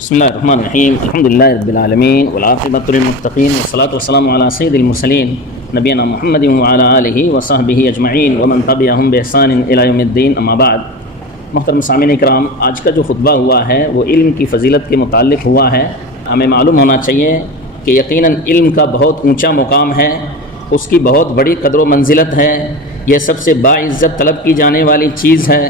بسم الله الرحمن الرحيم الحمد لله رب العالمين والعاقبة للمتقين والصلاة والسلام على سيد المرسلين نبينا محمد وعلى آله وصحبه أجمعين ومن تبعهم بإحسان إلى يوم الدين أما بعد. محترم سامعین اکرام، آج کا جو خطبہ ہوا ہے وہ علم کی فضیلت کے متعلق ہوا ہے. ہمیں معلوم ہونا چاہیے کہ یقیناً علم کا بہت اونچا مقام ہے، اس کی بہت بڑی قدر و منزلت ہے. یہ سب سے باعزت طلب کی جانے والی چیز ہے،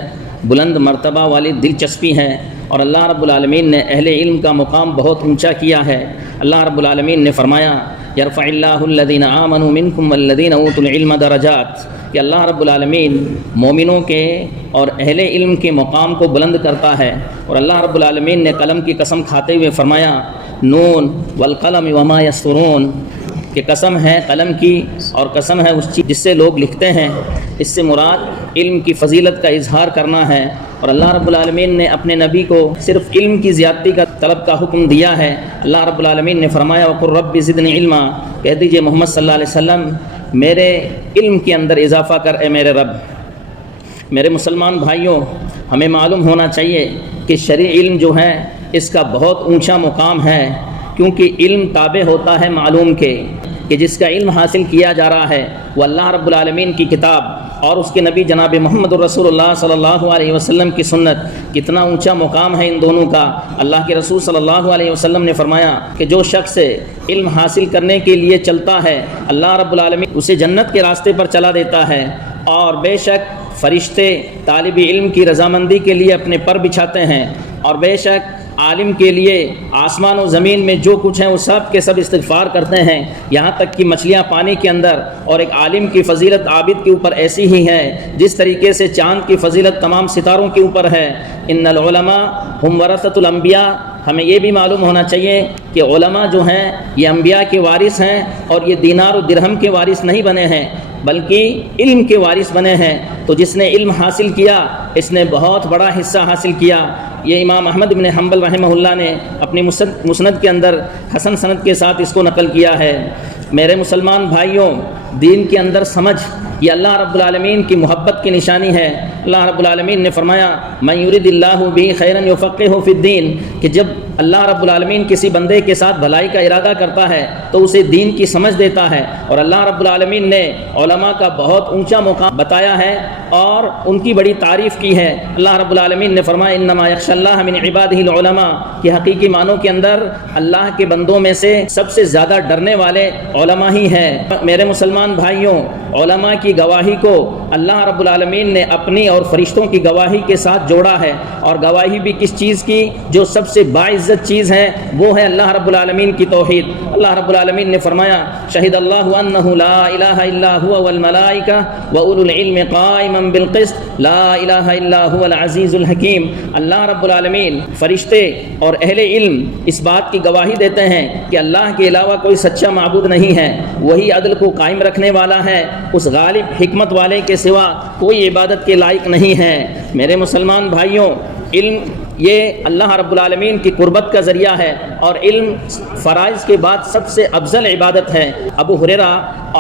بلند مرتبہ والی دلچسپی ہے، اور اللہ رب العالمین نے اہل علم کا مقام بہت اونچا کیا ہے. اللہ رب العالمین نے فرمایا یرفع اللہ الذین آمنوا منکم والذین اوتوا العلم درجات، کہ اللہ رب العالمین مومنوں کے اور اہل علم کے مقام کو بلند کرتا ہے. اور اللہ رب العالمین نے قلم کی قسم کھاتے ہوئے فرمایا نون والقلم وما یسطرون، کہ قسم ہے قلم کی اور قسم ہے اس چیز جس سے لوگ لکھتے ہیں. اس سے مراد علم کی فضیلت کا اظہار کرنا ہے. اور اللہ رب العالمین نے اپنے نبی کو صرف علم کی زیادتی کا طلب کا حکم دیا ہے. اللہ رب العالمین نے فرمایا وقل رب زدنی علما، کہہ دیجئے محمد صلی اللہ علیہ وسلم میرے علم کے اندر اضافہ کر اے میرے رب. میرے مسلمان بھائیوں، ہمیں معلوم ہونا چاہیے کہ شرعی علم جو ہے اس کا بہت اونچا مقام ہے، کیونکہ علم تابع ہوتا ہے معلوم کے، کہ جس کا علم حاصل کیا جا رہا ہے وہ اللہ رب العالمین کی کتاب اور اس کے نبی جناب محمد رسول اللہ صلی اللہ علیہ وسلم کی سنت. کتنا اونچا مقام ہے ان دونوں کا. اللہ کے رسول صلی اللہ علیہ وسلم نے فرمایا کہ جو شخص علم حاصل کرنے کے لیے چلتا ہے اللہ رب العالمین اسے جنت کے راستے پر چلا دیتا ہے، اور بے شک فرشتے طالب علم کی رضامندی کے لیے اپنے پر بچھاتے ہیں، اور بے شک عالم کے لیے آسمان و زمین میں جو کچھ ہے وہ سب کے سب استغفار کرتے ہیں، یہاں تک کہ مچھلیاں پانی کے اندر. اور ایک عالم کی فضیلت عابد کے اوپر ایسی ہی ہے جس طریقے سے چاند کی فضیلت تمام ستاروں کے اوپر ہے. ان العلماء ہم ورثۃ الانبیاء، ہمیں یہ بھی معلوم ہونا چاہیے کہ علماء جو ہیں یہ انبیاء کے وارث ہیں، اور یہ دینار و درہم کے وارث نہیں بنے ہیں بلکہ علم کے وارث بنے ہیں. تو جس نے علم حاصل کیا اس نے بہت بڑا حصہ حاصل کیا. یہ امام احمد بن حنبل رحمہ اللہ نے اپنی مسند کے اندر حسن سند کے ساتھ اس کو نقل کیا ہے. میرے مسلمان بھائیوں، دین کے اندر سمجھ یہ اللہ رب العالمین کی محبت کی نشانی ہے. اللہ رب العالمین نے فرمایا من یرید اللہ بہ خیرا یفقہہ فی الدین، کہ جب اللہ رب العالمین کسی بندے کے ساتھ بھلائی کا ارادہ کرتا ہے تو اسے دین کی سمجھ دیتا ہے. اور اللہ رب العالمین نے علماء کا بہت اونچا مقام بتایا ہے اور ان کی بڑی تعریف کی ہے. اللہ رب العالمین نے فرمایا انما یخشی اللہ من عبادہ العلماء، کہ حقیقی معنوں کے اندر اللہ کے بندوں میں سے سب سے زیادہ ڈرنے والے علماء ہی ہیں. میرے مسلمان بھائیوں، علماء کی گواہی کو اللہ رب العالمین نے اپنی اور فرشتوں کی گواہی کے ساتھ جوڑا ہے. اور گواہی بھی کس چیز کی؟ جو سب سے باعزت چیز ہے وہ ہے اللہ رب العالمین کی توحید. اللہ رب العالمین نے فرمایا شہد اللہ انہ لا الہ الا هو والملائکہ واولو العلم قائما بالقسط لا الہ الا هو العزیز الحکیم. اللہ رب العالمین، فرشتے اور اہل علم اس بات کی گواہی دیتے ہیں کہ اللہ کے علاوہ کوئی سچا معبود نہیں ہے، وہی عدل کو قائم رکھنے والا ہے، اس غالب حکمت والے کے سوا کوئی عبادت کے لائق نہیں ہے. میرے مسلمان بھائیوں، علم یہ اللہ رب العالمین کی قربت کا ذریعہ ہے، اور علم فرائض کے بعد سب سے افضل عبادت ہے. ابو ہریرہ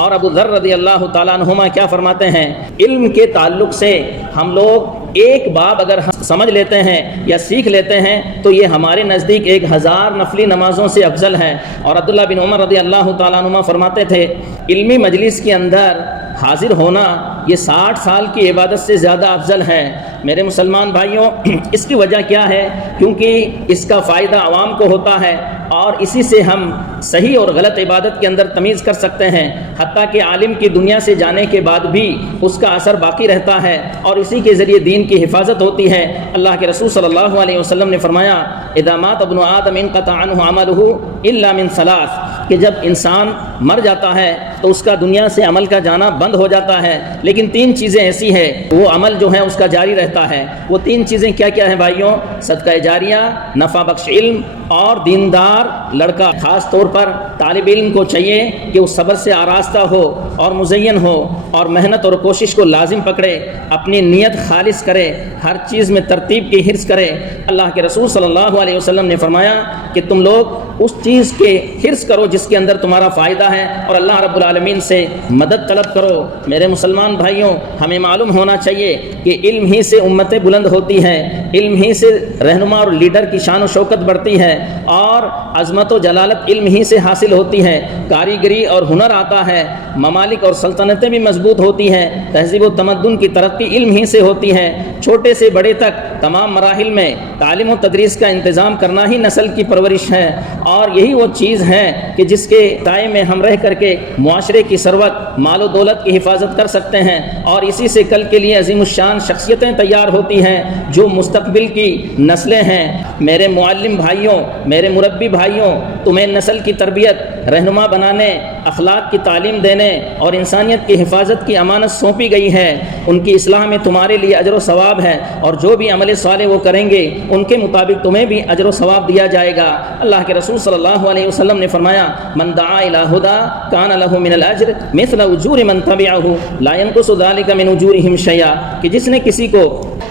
اور ابو ذر رضی اللہ تعالیٰ عنہما کیا فرماتے ہیں؟ علم کے تعلق سے ہم لوگ ایک باب اگر سمجھ لیتے ہیں یا سیکھ لیتے ہیں تو یہ ہمارے نزدیک 1000 نفلی نمازوں سے افضل ہے. اور عبداللہ بن عمر رضی اللہ تعالیٰ عنہما فرماتے تھے علمی مجلس کے اندر حاضر ہونا یہ 60 سال کی عبادت سے زیادہ افضل ہے. میرے مسلمان بھائیوں، اس کی وجہ کیا ہے؟ کیونکہ اس کا فائدہ عوام کو ہوتا ہے، اور اسی سے ہم صحیح اور غلط عبادت کے اندر تمیز کر سکتے ہیں. حتیٰ کہ عالم کی دنیا سے جانے کے بعد بھی اس کا اثر باقی رہتا ہے، اور اسی کے ذریعے دین کی حفاظت ہوتی ہے. اللہ کے رسول صلی اللہ علیہ وسلم نے فرمایا اذا مات ابن آدم انقطع عنہ عملہ الا من ثلاث، کہ جب انسان مر جاتا ہے تو اس کا دنیا سے عمل کا جانا بند ہو جاتا ہے، لیکن 3 چیزیں ایسی ہیں وہ عمل جو ہے اس کا جاری رہتا ہے. وہ 3 چیزیں کیا کیا ہیں بھائیوں؟ صدقہ جاریہ، نفع بخش علم، اور دیندار لڑکا. خاص طور پر طالب علم کو چاہیے کہ وہ صبر سے آراستہ ہو اور مزین ہو، اور محنت اور کوشش کو لازم پکڑے، اپنی نیت خالص کرے، ہر چیز میں ترتیب کی حرص کرے. اللہ کے رسول صلی اللہ علیہ وسلم نے فرمایا کہ تم لوگ اس چیز کے حرص کرو جس کے اندر تمہارا فائدہ ہے، اور اللہ رب العالمین سے مدد طلب کرو۔ میرے مسلمان بھائیوں، ہمیں معلوم ہونا چاہیے کہ علم ہی سے امتیں بلند ہوتی ہیں، علم ہی سے رہنما اور لیڈر کی شان و شوکت بڑھتی ہے، اور عظمت و جلالت علم ہی سے حاصل ہوتی ہے، کاریگری اور ہنر آتا ہے، ممالک اور سلطنتیں بھی مضبوط ہوتی ہیں، تہذیب و تمدن کی ترقی علم ہی سے ہوتی ہے۔ چھوٹے سے بڑے تک تمام مراحل میں تعلیم و تدریس کا انتظام کرنا ہی نسل کی پرورش ہے، اور یہی وہ چیز ہے کہ جس کے سائے میں ہم رہ کر کے معاشرے کی ثروت، مال و دولت کی حفاظت کر سکتے ہیں، اور اسی سے کل کے لیے عظیم الشان شخصیتیں تیار ہوتی ہیں جو مستقبل کی نسلیں ہیں۔ میرے معلم بھائیوں، میرے مربی بھائیوں، تمہیں نسل کی تربیت، رہنما بنانے، اخلاق کی تعلیم دینے اور انسانیت کی حفاظت کی امانت سونپی گئی ہے۔ ان کی اصلاح میں تمہارے لیے اجر و ثواب ہے، اور جو بھی عمل صالح وہ کریں گے ان کے مطابق تمہیں بھی اجر و ثواب دیا جائے گا۔ اللہ کے رسول صلی اللہ علیہ وسلم نے فرمایا، من دعا الی ھدی کان لہ من الاجر مثل اجور من تبعہ لا ينقص ذلک من اجورہم شیئا، کہ جس نے کسی کو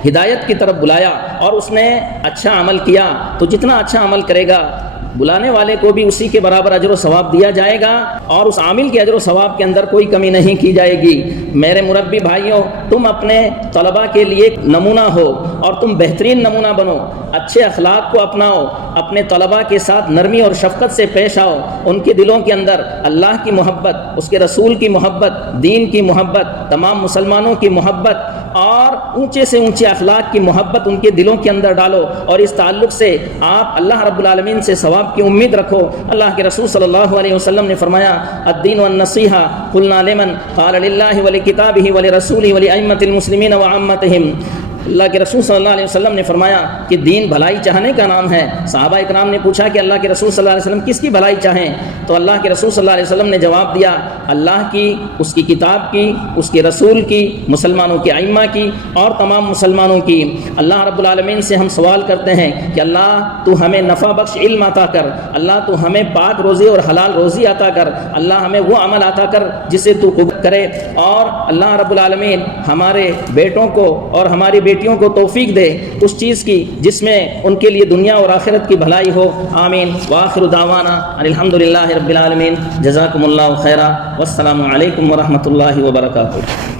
ہدایت کی طرف بلایا اور اس نے اچھا عمل کیا تو جتنا اچھا عمل کرے گا بلانے والے کو بھی اسی کے برابر اجر و ثواب دیا جائے گا، اور اس عامل کے اجر و ثواب کے اندر کوئی کمی نہیں کی جائے گی۔ میرے مربی بھائیوں، تم اپنے طلباء کے لیے نمونہ ہو، اور تم بہترین نمونہ بنو، اچھے اخلاق کو اپناؤ، اپنے طلباء کے ساتھ نرمی اور شفقت سے پیش آؤ، ان کے دلوں کے اندر اللہ کی محبت، اس کے رسول کی محبت، دین کی محبت، تمام مسلمانوں کی محبت اور اونچے سے اونچے اخلاق کی محبت ان کے دلوں کے اندر ڈالو، اور اس تعلق سے آپ اللہ رب العالمین سے ثواب کی امید رکھو۔ اللہ کے رسول صلی اللہ علیہ وسلم نے فرمایا، الدین والنصیحہ قلنا لمن قال للہ ولکتابہ ولرسولہ ولائمۃ المسلمین وعامتہم۔ اللہ کے رسول صلی اللہ علیہ وسلم نے فرمایا کہ دین بھلائی چاہنے کا نام ہے۔ صحابہ اکرام نے پوچھا کہ اللہ کے رسول صلی اللہ علیہ وسلم کس کی بھلائی چاہیں؟ تو اللہ کے رسول صلی اللہ علیہ وسلم نے جواب دیا، اللہ کی، اس کی کتاب کی، اس کے رسول کی، مسلمانوں کے ائمہ کی اور تمام مسلمانوں کی۔ اللہ رب العالمین سے ہم سوال کرتے ہیں کہ اللہ تو ہمیں نفع بخش علم عطا کر، اللہ تو ہمیں پاک روزی اور حلال روزی عطا کر، اللہ ہمیں وہ عمل عطا کر جسے تو قبول کرے، اور اللہ رب العالمین ہمارے بیٹوں کو اور ہماری بیٹیوں کو توفیق دے اس چیز کی جس میں ان کے لیے دنیا اور آخرت کی بھلائی ہو۔ آمین۔ وآخر دعوانا الحمدللہ رب العالمین۔ جزاکم اللہ خیرا، والسلام علیکم ورحمۃ اللہ وبرکاتہ۔